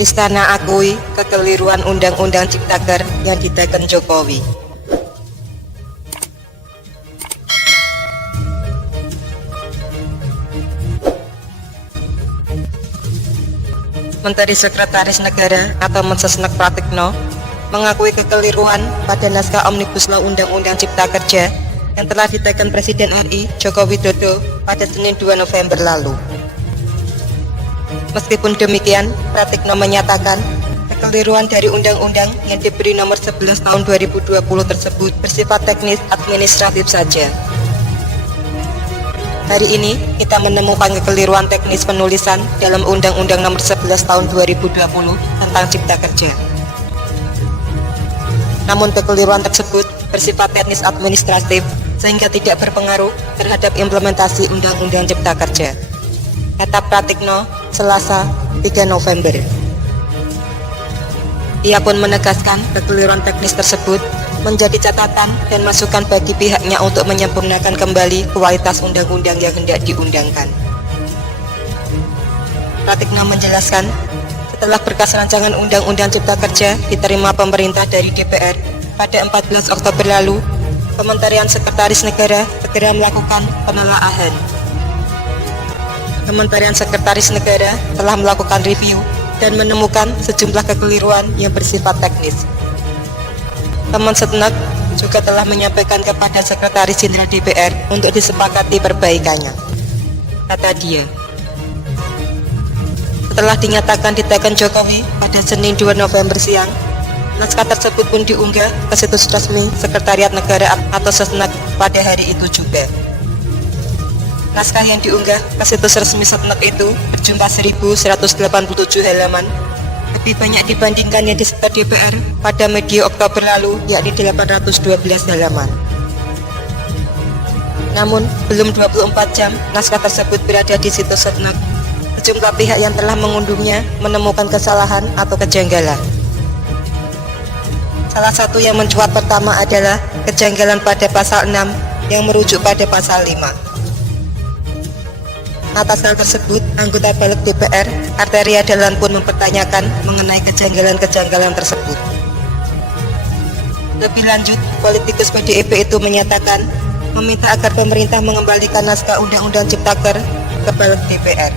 Istana akui kekeliruan Undang-Undang Ciptaker yang diteken Jokowi. Menteri Sekretaris Negara atau Mensesnek Pratikno mengakui kekeliruan pada naskah Omnibus Law Undang-Undang Cipta Kerja yang telah diteken Presiden RI Joko Widodo pada Senin 2 November lalu. Meskipun demikian, Pratikno menyatakan kekeliruan dari undang-undang yang diberi nomor 11 tahun 2020 tersebut bersifat teknis administratif saja. Hari ini kita menemukan kekeliruan teknis penulisan dalam Undang-Undang nomor 11 tahun 2020 tentang Cipta Kerja. Namun kekeliruan tersebut bersifat teknis administratif sehingga tidak berpengaruh terhadap implementasi Undang-Undang Cipta Kerja, kata Pratikno Selasa 3 November. Ia pun menegaskan kekeliruan teknis tersebut menjadi catatan dan masukan bagi pihaknya untuk menyempurnakan kembali kualitas undang-undang yang hendak diundangkan. Pratikno menjelaskan, setelah berkas rancangan Undang-Undang Cipta Kerja diterima pemerintah dari DPR pada 14 Oktober lalu, Kementerian Sekretaris Negara segera melakukan penelaahan. Kementerian Sekretaris Negara telah melakukan review dan menemukan sejumlah kekeliruan yang bersifat teknis. Kemensetnek juga telah menyampaikan kepada Sekretaris Jenderal DPR untuk disepakati perbaikannya, kata dia. Setelah dinyatakan diteken Jokowi pada Senin 2 November siang, naskah tersebut pun diunggah ke situs resmi Sekretariat Negara atau Sesnek pada hari itu juga. Naskah yang diunggah ke situs resmi Setnek itu berjumlah 1187 halaman, lebih banyak dibandingkan yang disebar DPR pada medio Oktober lalu, yakni 812 halaman. Namun, belum 24 jam naskah tersebut berada di situs Setnek, sejumlah pihak yang telah mengunduhnya menemukan kesalahan atau kejanggalan. Salah satu yang mencuat pertama adalah kejanggalan pada pasal 6 yang merujuk pada pasal 5. Atas hal tersebut, anggota balik DPR, Arteria Dahlan pun mempertanyakan mengenai kejanggalan-kejanggalan tersebut. Lebih lanjut, politikus PDIP itu menyatakan meminta agar pemerintah mengembalikan naskah Undang-Undang Ciptaker ke balik DPR.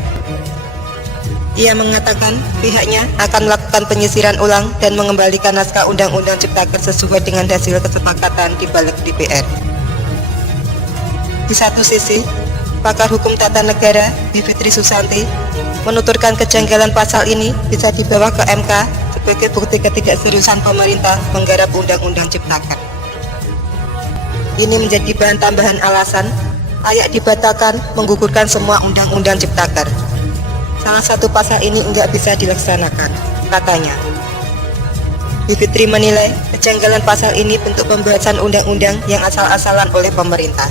Ia mengatakan pihaknya akan melakukan penyisiran ulang dan mengembalikan naskah Undang-Undang Ciptaker sesuai dengan hasil kesepakatan di balik DPR. Di satu sisi, pakar hukum tata negara Bivitri Susanti menuturkan kejanggalan pasal ini bisa dibawa ke MK sebagai bukti ketidakseriusan pemerintah menggarap Undang-Undang Ciptaker. Ini menjadi bahan tambahan alasan layak dibatalkan menggugurkan semua Undang-Undang Ciptaker. Salah satu pasal ini enggak bisa dilaksanakan, katanya. Bivitri menilai kejanggalan pasal ini bentuk pembahasan undang-undang yang asal-asalan oleh pemerintah.